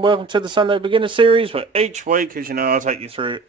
and welcome to the Sunday Beginner Series, where each week, as you know, I'll take you through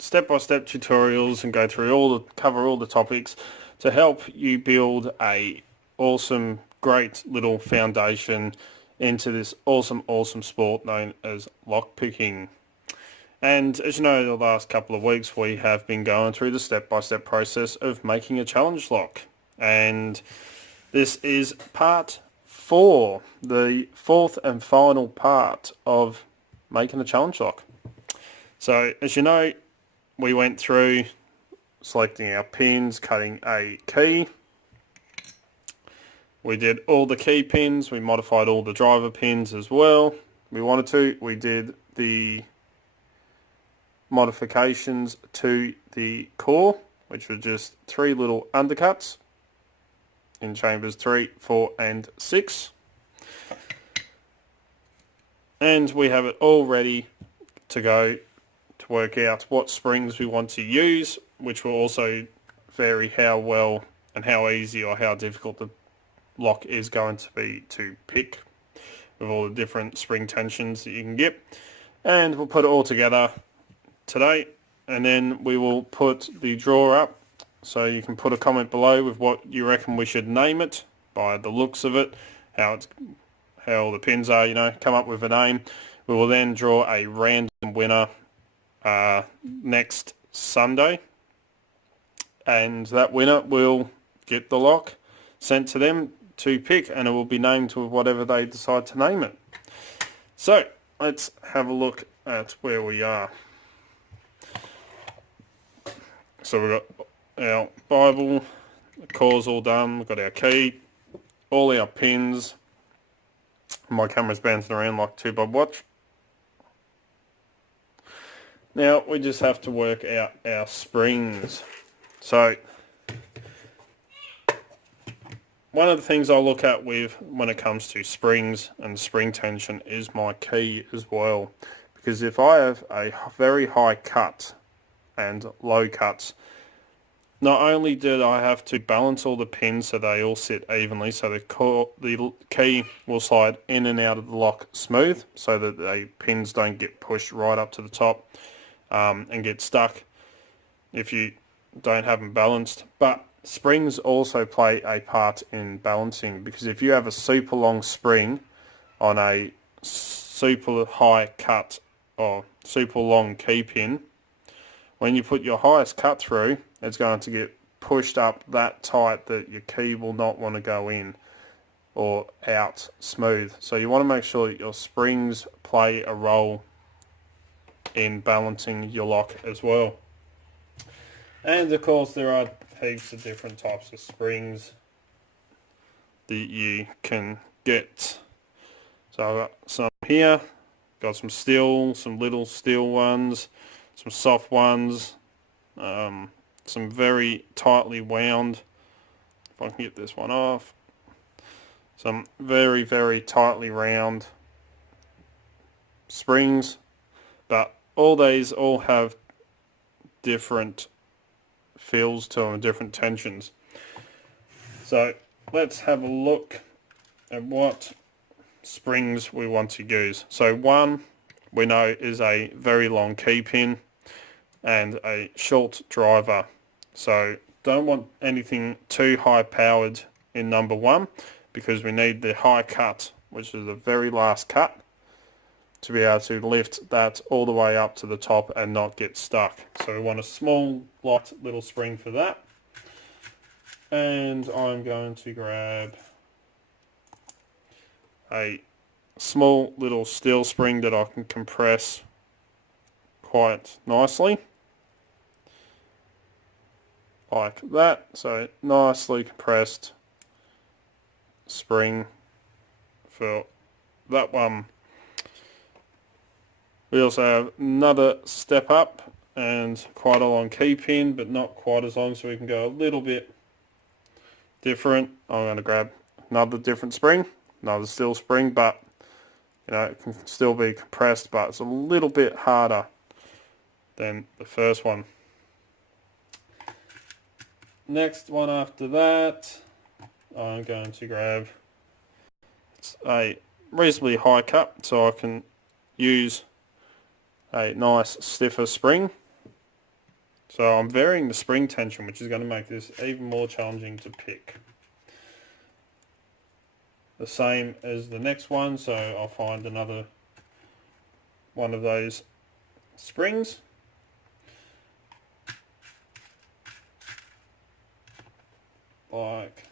step-by-step tutorials and go through cover all the topics to help you build a awesome, great little foundation into this awesome sport known as lockpicking. And as you know, the last couple of weeks we have been going through the step-by-step process of making a challenge lock, and this is part 4, the fourth and final part of making a challenge lock. So as you know, we went through selecting our pins, cutting a key. We did all the key pins, we modified all the driver pins as well. We wanted to. We did the modifications to the core, which were just 3 little undercuts in chambers 3, 4 and 6. And we have it all ready to go to work out what springs we want to use, which will also vary how well and how easy or how difficult the lock is going to be to pick with all the different spring tensions that you can get. And we'll put it all together today, and then we will put the drawer up. So you can put a comment below with what you reckon we should name it by the looks of it, how the pins are, you know, come up with a name. We will then draw a random winner next Sunday, and that winner will get the lock sent to them to pick, and it will be named with whatever they decide to name it. So let's have a look at where we are. So we've got our Bible, the core's all done, we've got our key, all our pins. My camera's bouncing around like 2-bob watch. Now we just have to work out our springs. So one of the things I look at when it comes to springs and spring tension is my key as well. Because if I have a very high cut and low cuts, not only did I have to balance all the pins so they all sit evenly, so the key will slide in and out of the lock smooth, so that the pins don't get pushed right up to the top and get stuck if you don't have them balanced. But springs also play a part in balancing, because if you have a super long spring on a super high cut or super long key pin, when you put your highest cut through, it's going to get pushed up that tight that your key will not want to go in or out smooth. So you want to make sure that your springs play a role in balancing your lock as well. And of course there are heaps of different types of springs that you can get. So I've got some here, got some steel, some little steel ones, some soft ones, some very tightly wound, if I can get this one off, some very tightly round springs, but all these all have different feels to them and different tensions. So let's have a look at what springs we want to use. So one we know is a very long key pin and a short driver. So don't want anything too high powered in number 1, because we need the high cut, which is the very last cut, to be able to lift that all the way up to the top and not get stuck. So we want a small, light little spring for that. And I'm going to grab a small little steel spring that I can compress quite nicely, like that. So nicely compressed spring for that one. We also have another step up and quite a long key pin, but not quite as long, so we can go a little bit different. I'm going to grab another different spring, another steel spring, but you know, it can still be compressed, but it's a little bit harder than the first one. Next one after that, I'm going to grab a reasonably high cut, so I can use a nice stiffer spring. So I'm varying the spring tension, which is going to make this even more challenging to pick. The same as the next one, so I'll find another one of those springs. Like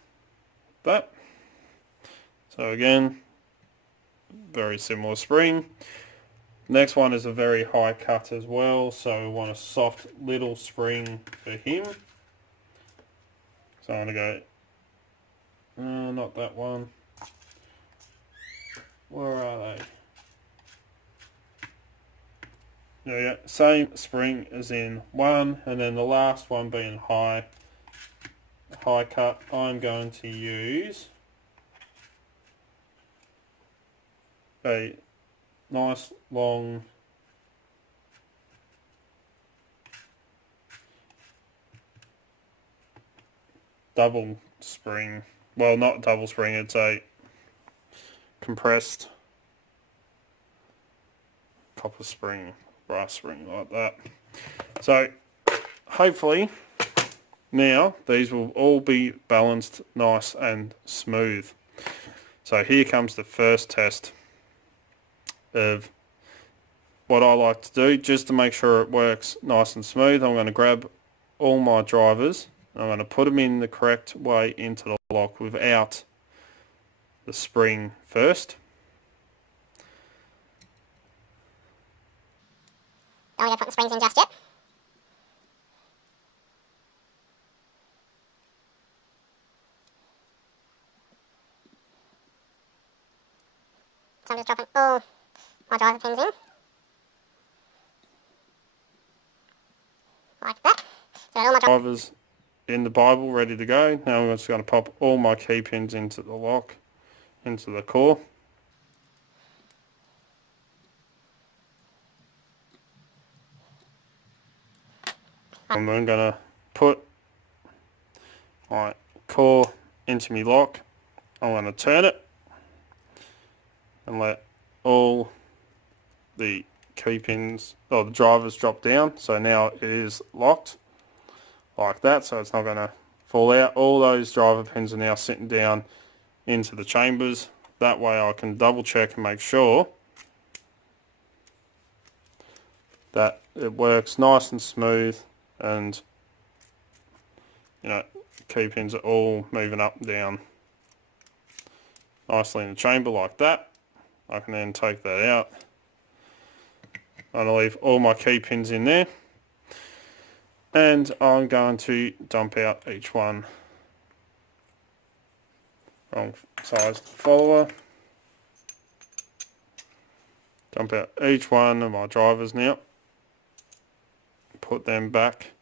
that. So again, very similar spring. Next one is a very high cut as well, so we want a soft little spring for him. So I'm going to go, not that one. Where are they? There we go. Same spring as in one, and then the last one being high cut, I'm going to use a nice long double spring. Well, not double spring, it's a compressed copper spring, brass spring, like that. So hopefully now these will all be balanced nice and smooth. So here comes the first test of what I like to do, just to make sure it works nice and smooth. I'm going to grab all my drivers and I'm going to put them in the correct way into the lock without the spring first. Don't want to put the springs in just yet. So I'm just dropping all my driver pins in. Like that. So all my drivers in the Bible ready to go. Now I'm just going to pop all my key pins into the lock, into the core. And then I'm going to put my core into my lock. I'm going to turn it and let all the key pins, or the drivers, drop down. So now it is locked like that, so it's not going to fall out. All those driver pins are now sitting down into the chambers. That way I can double check and make sure that it works nice and smooth, and you know, key pins are all moving up and down nicely in the chamber like that. I can then take that out. I'm going to leave all my key pins in there, and I'm going to dump out each one. Wrong sized follower. Dump out each one of my drivers now. Put them back.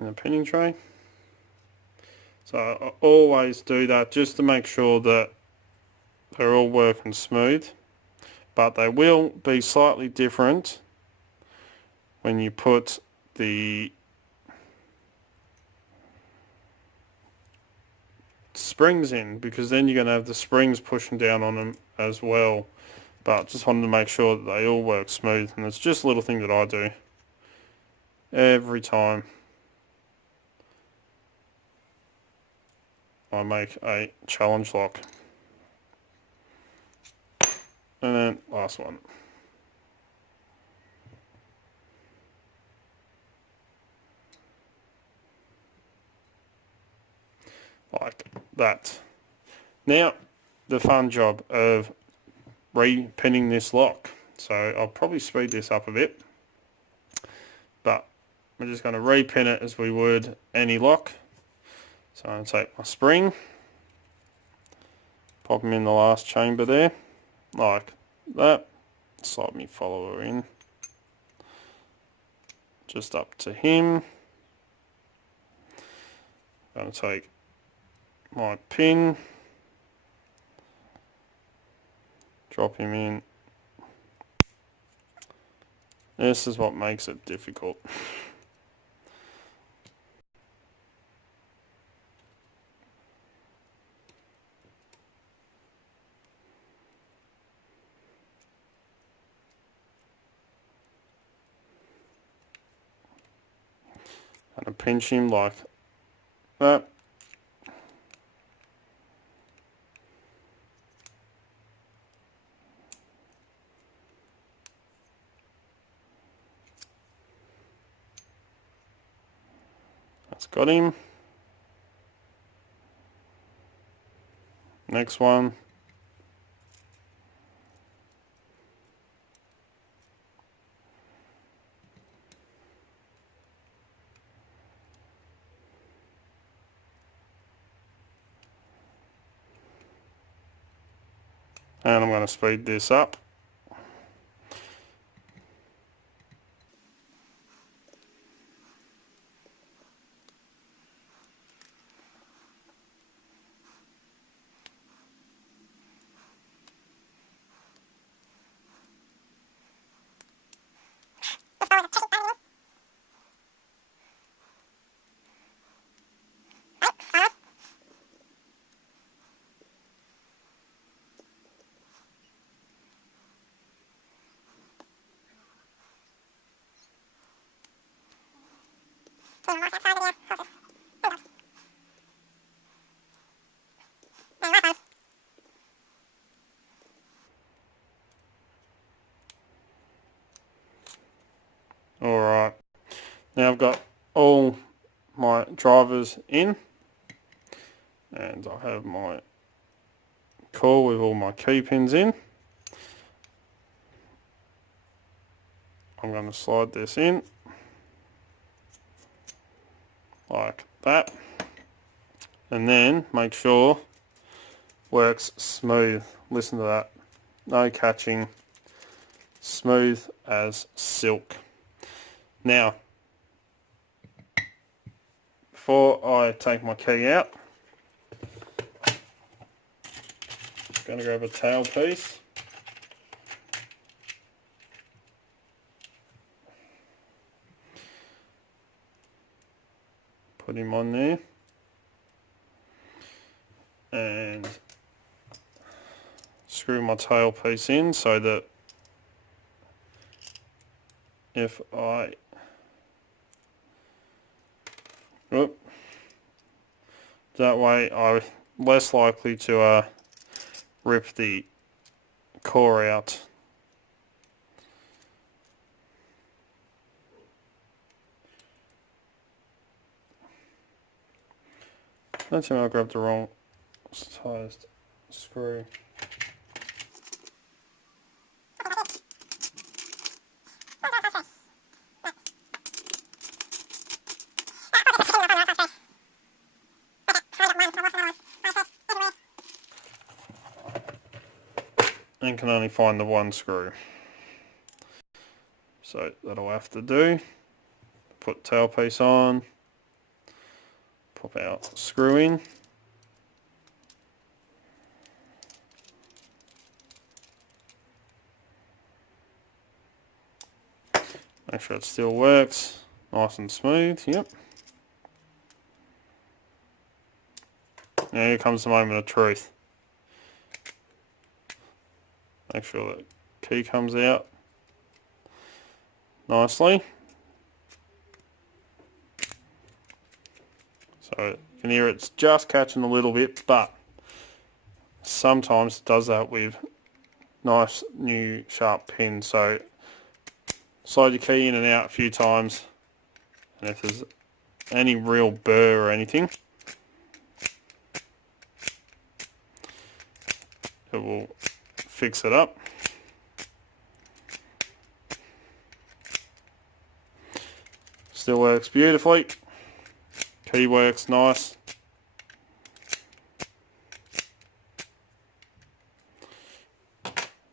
In the pinning tray. So I always do that just to make sure that they're all working smooth, but they will be slightly different when you put the springs in, because then you're going to have the springs pushing down on them as well. But just wanted to make sure that they all work smooth, and it's just a little thing that I do every time I make a challenge lock. And then last one. Like that. Now, the fun job of re-pinning this lock. So I'll probably speed this up a bit, but we're just going to re-pin it as we would any lock. So I'm going to take my spring, pop them in the last chamber there, like that. Slide me follower in, just up to him. I'm going to take my pin, drop him in This is what makes it difficult. And I pinch him like that. That's got him. Next one. And I'm going to speed this up. Alright, now I've got all my drivers in, and I have my core with all my key pins in. I'm going to slide this in like that, and then make sure works smooth. Listen to that, no catching, smooth as silk. Now, before I take my key out, I'm going to grab a tail piece. Put him on there. And screw my tail piece in so that if I that way I'm less likely to rip the core out. Don't tell me I grabbed the wrong sized screw. And can only find the one screw. So that'll have to do. Put tail piece on. Pop our screw in. Make sure it still works. Nice and smooth, yep. Now here comes the moment of truth. Make sure the key comes out nicely. So you can hear it's just catching a little bit, but sometimes it does that with nice new sharp pins. So slide your key in and out a few times, and if there's any real burr or anything, it will fix it up. Still works beautifully. Key works nice.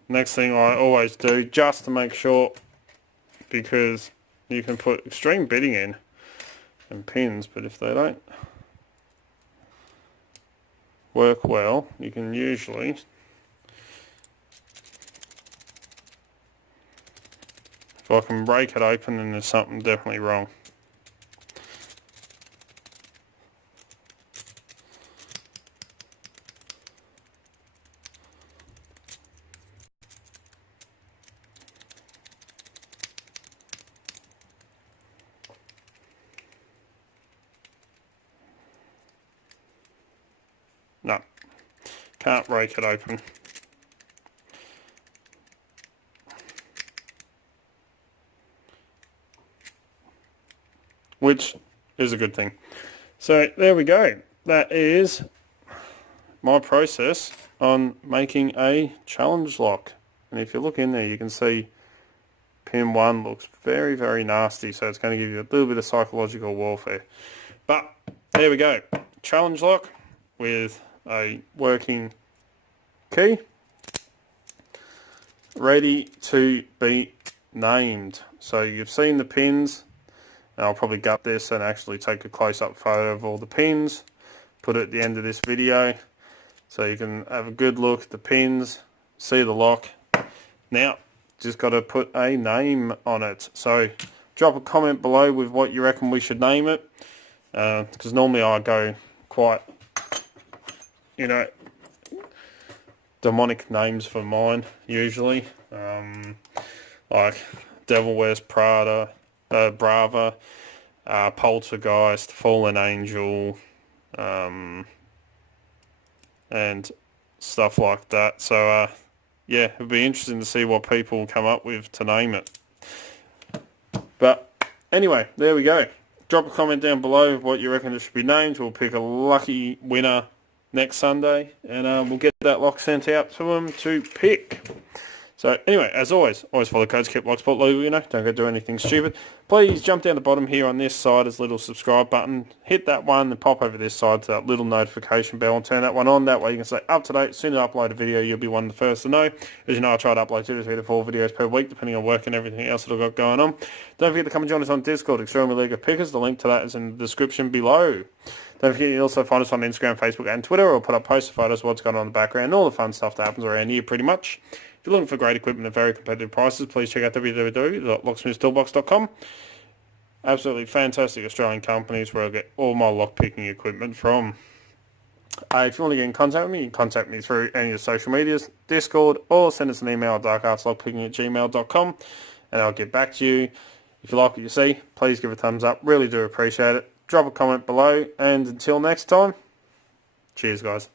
Next thing I always do, just to make sure, because you can put extreme bitting in and pins, but if they don't work well, you can usually If I can break it open, then there's something definitely wrong. No, can't break it open. Which is a good thing. So there we go. That is my process on making a challenge lock. And if you look in there, you can see pin 1 looks very, very nasty. So it's going to give you a little bit of psychological warfare. But there we go. Challenge lock with a working key. Ready to be named. So you've seen the pins. And I'll probably gut this and actually take a close-up photo of all the pins, put it at the end of this video, so you can have a good look at the pins, see the lock. Now, just got to put a name on it. So drop a comment below with what you reckon we should name it, because normally I go quite, demonic names for mine, usually. Like Devil Wears Prada, Brava, Poltergeist, Fallen Angel, and stuff like that. So yeah, it'd be interesting to see what people come up with to name it. But anyway, there we go. Drop a comment down below what you reckon it should be named. We'll pick a lucky winner next Sunday, and we'll get that lock sent out to them to pick. So anyway, as always follow codes, keep Locksport legal, don't go do anything stupid. Please jump down the bottom here on this side, there's a little subscribe button. Hit that one and pop over this side to that little notification bell and turn that one on. That way you can stay up to date. As soon as I upload a video, you'll be one of the first to know. As you know, I try to upload 2 to 3 to 4 videos per week, depending on work and everything else that I've got going on. Don't forget to come and join us on Discord, Extreme League of Pickers. The link to that is in the description below. Don't forget you also find us on Instagram, Facebook and Twitter. I'll put up posts, photos, what's going on in the background, all the fun stuff that happens around here pretty much. If you're looking for great equipment at very competitive prices, please check out www.locksmithstoolbox.com. Absolutely fantastic Australian companies where I get all my lockpicking equipment from. If you want to get in contact with me, you can contact me through any of the social medias, Discord, or send us an email at darkartslockpicking@gmail.com, and I'll get back to you. If you like what you see, please give a thumbs up. Really do appreciate it. Drop a comment below, and until next time, cheers guys.